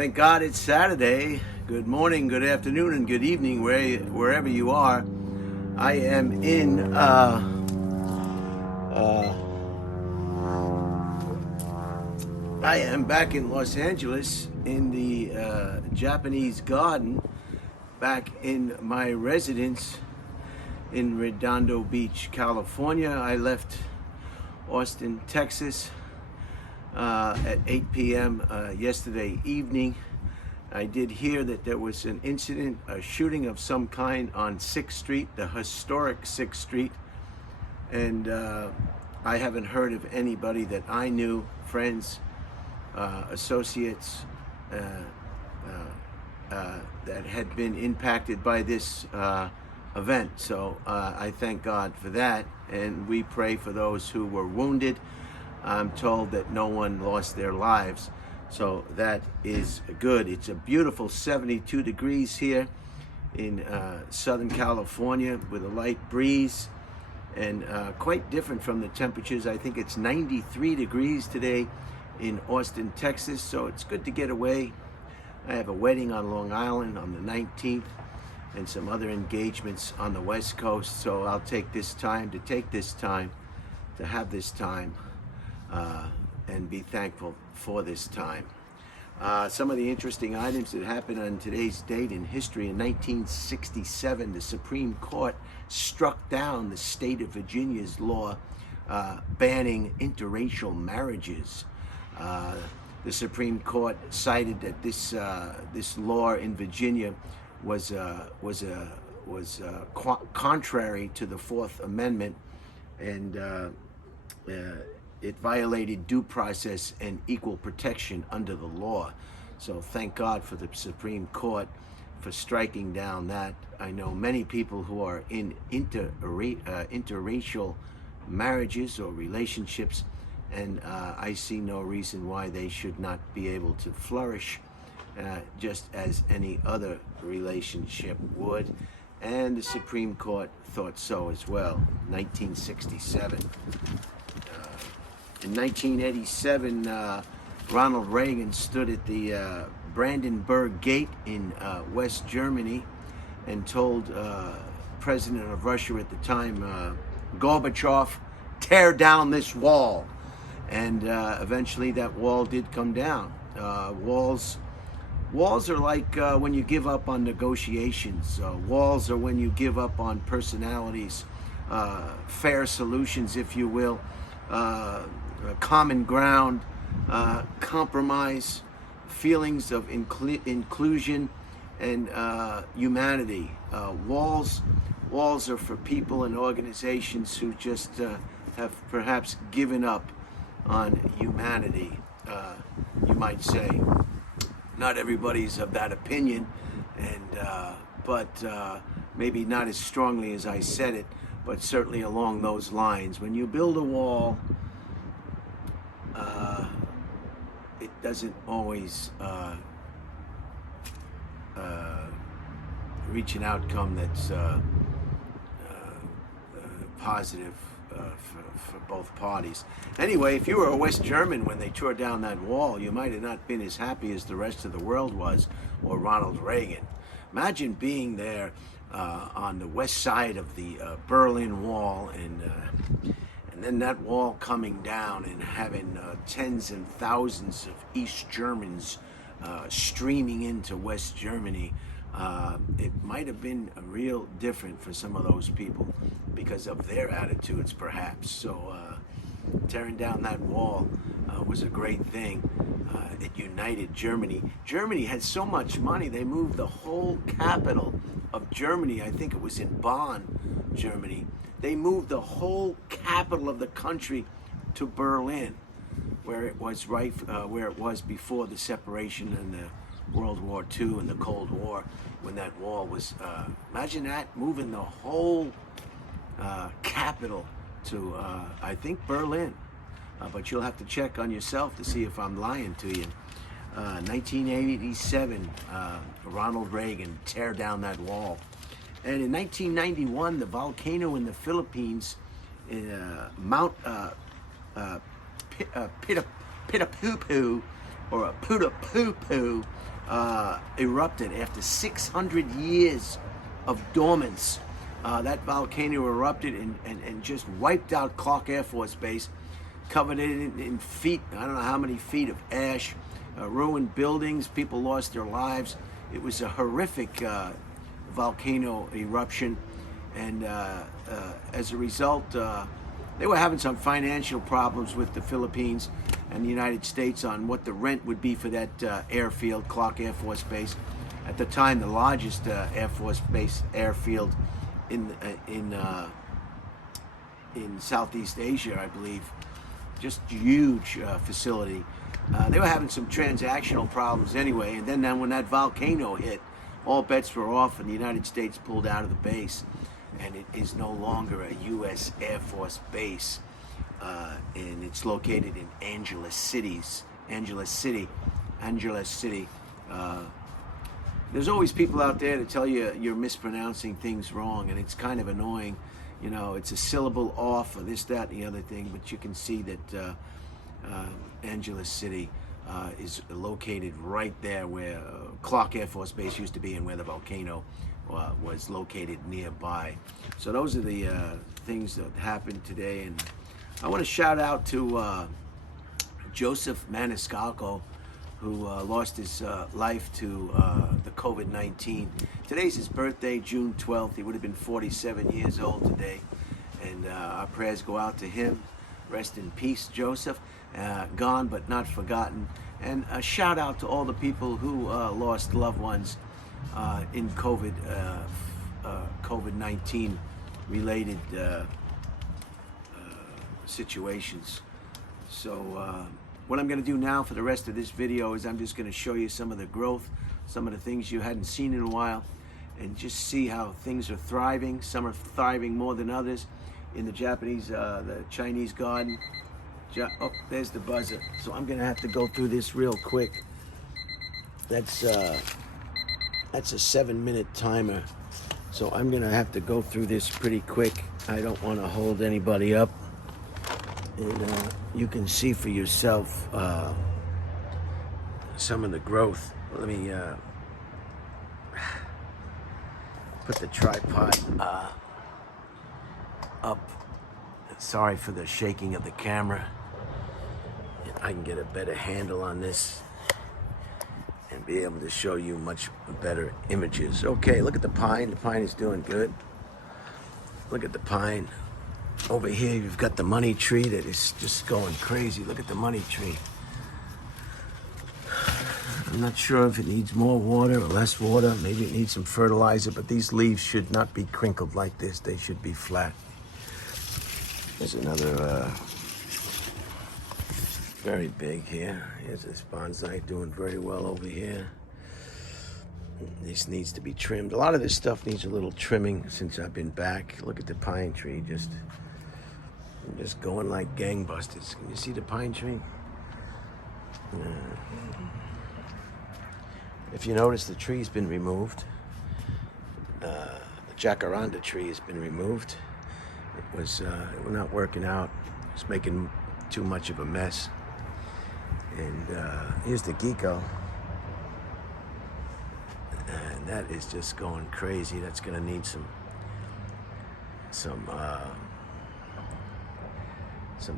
Thank God it's Saturday. Good morning, good afternoon, and good evening, wherever you are. I am in uh, I am back in Los Angeles in the Japanese garden, back in my residence in Redondo Beach, California. I left Austin, Texas at 8 p.m. Yesterday evening. I did hear that there was an incident, a shooting of some kind on 6th Street, the historic 6th Street, and I haven't heard of anybody that I knew, friends, associates, that had been impacted by this event. So I thank God for that, and we pray for those who were wounded. I'm told that no one lost their lives, so that is good. It's a beautiful 72 degrees here in Southern California with a light breeze, and quite different from the temperatures. I think it's 93 degrees today in Austin, Texas, so it's good to get away. I have a wedding on Long Island on the 19th and some other engagements on the West Coast, so I'll take this time to have this time and be thankful for this time. Some of the interesting items that happened on today's date in history: in 1967, the Supreme Court struck down the state of Virginia's law banning interracial marriages. The Supreme Court cited that this law in Virginia was contrary to the Fourth Amendment, and it violated due process and equal protection under the law. So thank God for the Supreme Court for striking down that. I know many people who are in interracial marriages or relationships, and I see no reason why they should not be able to flourish just as any other relationship would. And the Supreme Court thought so as well. 1967. In 1987, Ronald Reagan stood at the Brandenburg Gate in West Germany and told President of Russia at the time, Gorbachev, tear down this wall. And eventually that wall did come down. Walls are like when you give up on negotiations. Walls are when you give up on personalities, fair solutions, if you will, common ground, compromise, feelings of inclusion, and humanity. Walls are for people and organizations who just have perhaps given up on humanity, you might say. Not everybody's of that opinion, and but maybe not as strongly as I said it, but certainly along those lines. When you build a wall, it doesn't always reach an outcome that's positive for both parties. Anyway, if you were a West German when they tore down that wall, you might have not been as happy as the rest of the world was, or Ronald Reagan. Imagine being there on the west side of the Berlin Wall, and then that wall coming down and having tens and thousands of East Germans streaming into West Germany. It might have been real different for some of those people because of their attitudes, perhaps. So tearing down that wall was a great thing. It united Germany. Germany had so much money, they moved the whole capital of Germany, I think it was in Bonn, Germany. They moved the whole capital of the country to Berlin, where it was where it was before the separation and the World War II and the Cold War, when that wall was. Imagine that, moving the whole capital to, I think, Berlin. But you'll have to check on yourself to see if I'm lying to you. 1987, Ronald Reagan tear down that wall. And in 1991, the volcano in the Philippines, Mount Pitapupu, or a Putapoo erupted after 600 years of dormance. That volcano erupted and just wiped out Clark Air Force Base, covered it in feet, I don't know how many feet of ash, ruined buildings, people lost their lives. It was a horrific volcano eruption, and as a result, they were having some financial problems with the Philippines and the United States on what the rent would be for that airfield, Clark Air Force Base. At the time, the largest Air Force Base airfield in Southeast Asia, I believe. Just huge facility. They were having some transactional problems anyway, and then when that volcano hit, all bets were off, and the United States pulled out of the base, and it is no longer a U.S. Air Force base, and it's located in Angeles City. There's always people out there to tell you you're mispronouncing things wrong, and it's kind of annoying. You know, it's a syllable off, or this, that, and the other thing, but you can see that Angeles City is located right there where Clark Air Force Base used to be and where the volcano was located nearby. So those are the things that happened today, and I want to shout out to Joseph Maniscalco, who lost his life to the COVID-19. Today's his birthday, June 12th. He would have been 47 years old today. And our prayers go out to him. Rest in peace, Joseph. Gone but not forgotten. And a shout out to all the people who lost loved ones in COVID-19 related situations. So what I'm going to do now for the rest of this video is I'm just going to show you some of the growth, some of the things you hadn't seen in a while, and just see how things are thriving. Some are thriving more than others. In the the Chinese garden. Oh, there's the buzzer. So I'm going to have to go through this real quick. That's a 7-minute timer. So I'm going to have to go through this pretty quick. I don't want to hold anybody up. And you can see for yourself some of the growth. Let me put the tripod up. Sorry for the shaking of the camera. I can get a better handle on this and be able to show you much better images. Okay, look at the pine. The pine is doing good. Look at the pine. Over here, you've got the money tree that is just going crazy. Look at the money tree. I'm not sure if it needs more water or less water. Maybe it needs some fertilizer, but these leaves should not be crinkled like this. They should be flat. There's another very big here. Here's this bonsai doing very well over here. This needs to be trimmed. A lot of this stuff needs a little trimming since I've been back. Look at the pine tree, just going like gangbusters. Can you see the pine tree? If you notice, the tree's been removed. The jacaranda tree has been removed. It was not working out. It was making too much of a mess. And here's the gecko. And that is just going crazy. That's gonna need some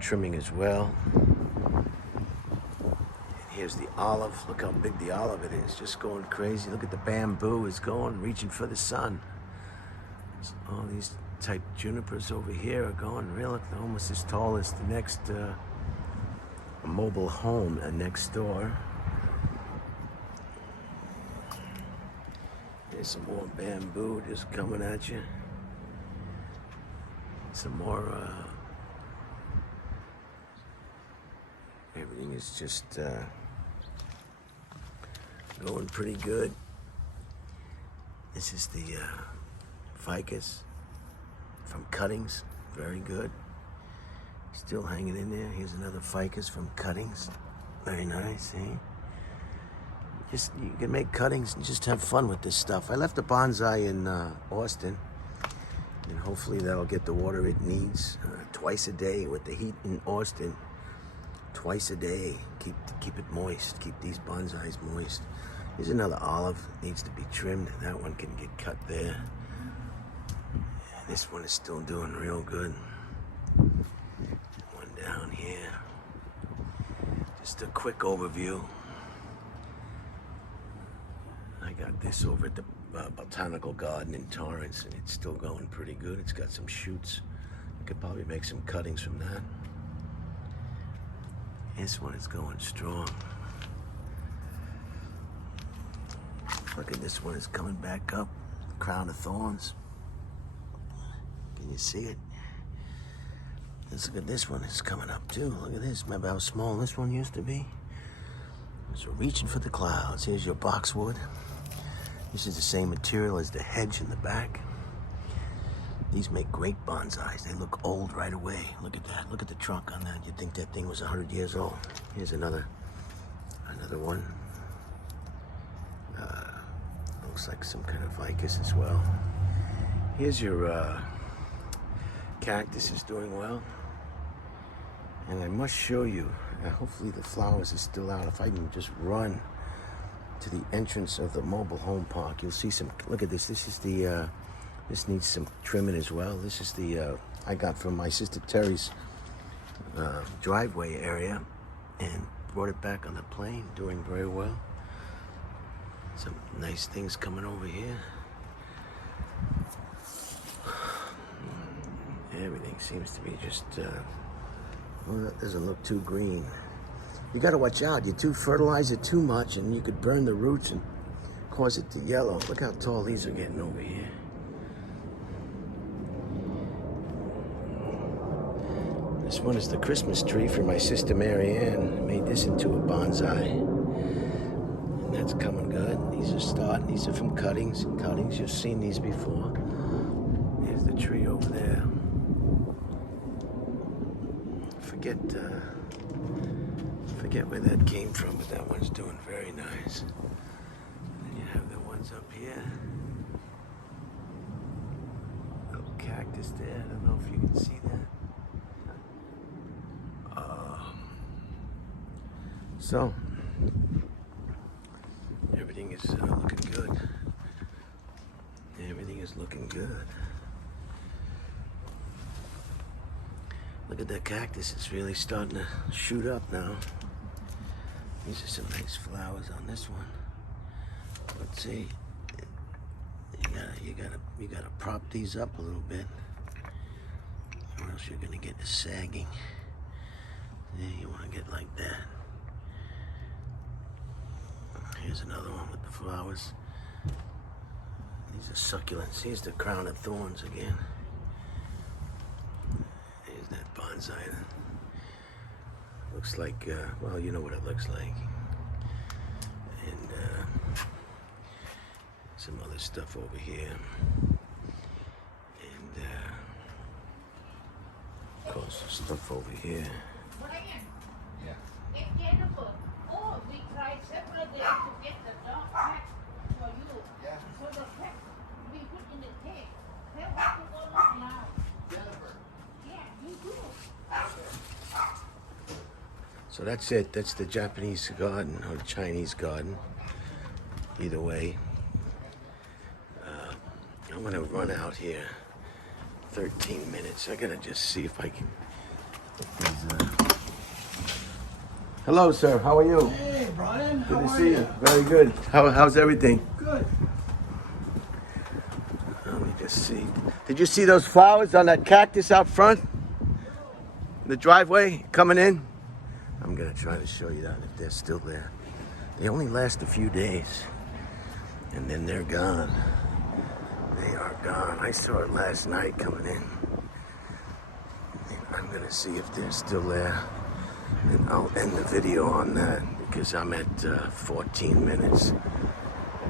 trimming as well. And here's the olive. Look how big the olive it is. Just going crazy. Look at the bamboo is going, reaching for the sun. All these type junipers over here are going real, almost as tall as the next mobile home next door. There's some more bamboo just coming at you. Some more, everything is just going pretty good. This is the ficus from cuttings, very good. Still hanging in there. Here's another ficus from cuttings, very nice. See, you can make cuttings and just have fun with this stuff. I left a bonsai in Austin, and hopefully that'll get the water it needs twice a day with the heat in Austin. twice a day. Keep it moist. Keep these bonsais moist. Here's another olive. Needs to be trimmed. That one can get cut there. This one is still doing real good. One down here. Just a quick overview. I got this over at the Botanical Garden in Torrance, and it's still going pretty good. It's got some shoots. I could probably make some cuttings from that. This one is going strong. Look at this one, is coming back up. Crown of thorns. Can you see it? Let's look at this one, it's coming up too. Look at this, remember how small this one used to be? So reaching for the clouds. Here's your boxwood. This is the same material as the hedge in the back. These make great bonsais. They look old right away. Look at that. Look at the trunk on that. You'd think that thing was 100 years old. Here's another one. Looks like some kind of ficus as well. Here's your cactus is doing well. And I must show you, hopefully the flowers are still out. If I can just run to the entrance of the mobile home park, you'll see some, look at this. This is the, this needs some trimming as well. This is the, I got from my sister Terry's driveway area and brought it back on the plane, doing very well. Some nice things coming over here. Everything seems to be just, well, that doesn't look too green. You gotta watch out. You fertilize it too much and you could burn the roots and cause it to yellow. Look how tall these are getting over here. This one is the Christmas tree for my sister Marianne. Made this into a bonsai. And that's coming good. These are starting. These are from cuttings. You've seen these before. There's the tree over there. Forget where that came from, but that one's doing very nice. And you have the ones up here. Little cactus there. I don't know if you can see that. So everything is looking good. Everything is looking good. Look at that cactus, it's really starting to shoot up now. These are some nice flowers on this one. Let's see. You gotta prop these up a little bit, or else you're gonna get a sagging. Yeah, you wanna get like that. Here's another one with the flowers. These are succulents. Here's the crown of thorns again. That bonsai looks like, well, you know what it looks like. And some other stuff over here. And of course, stuff over here. Yeah. Oh, we tried several days to get the dog back for you. Yeah. So the pet we put in the cage. Tell her to go look now. Jennifer. So that's it. That's the Japanese garden or Chinese garden. Either way, I'm gonna run out here. 13 minutes. I gotta just see if I can. Hello, sir. How are you? Hey, Brian. Good to see you. Very good. How's everything? Good. Let me just see. Did you see those flowers on that cactus out front? The driveway coming in? I'm gonna try to show you that if they're still there. They only last a few days and then they're gone. They are gone. I saw it last night coming in. I'm gonna see if they're still there and I'll end the video on that because I'm at 14 minutes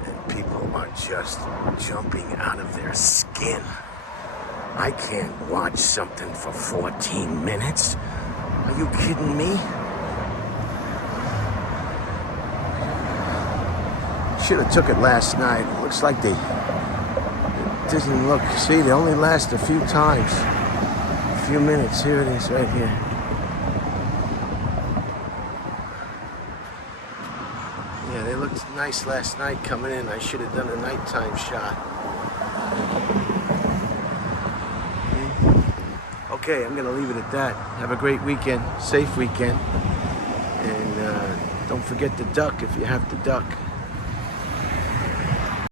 and people are just jumping out of their skin. I can't watch something for 14 minutes. Are you kidding me? Should have took it last night. It looks like it doesn't look, see, they only last a few times. A few minutes. Here it is right here. Yeah, they looked nice last night coming in. I should have done a nighttime shot. Okay, I'm gonna leave it at that. Have a great weekend, safe weekend, and don't forget to duck if you have to duck.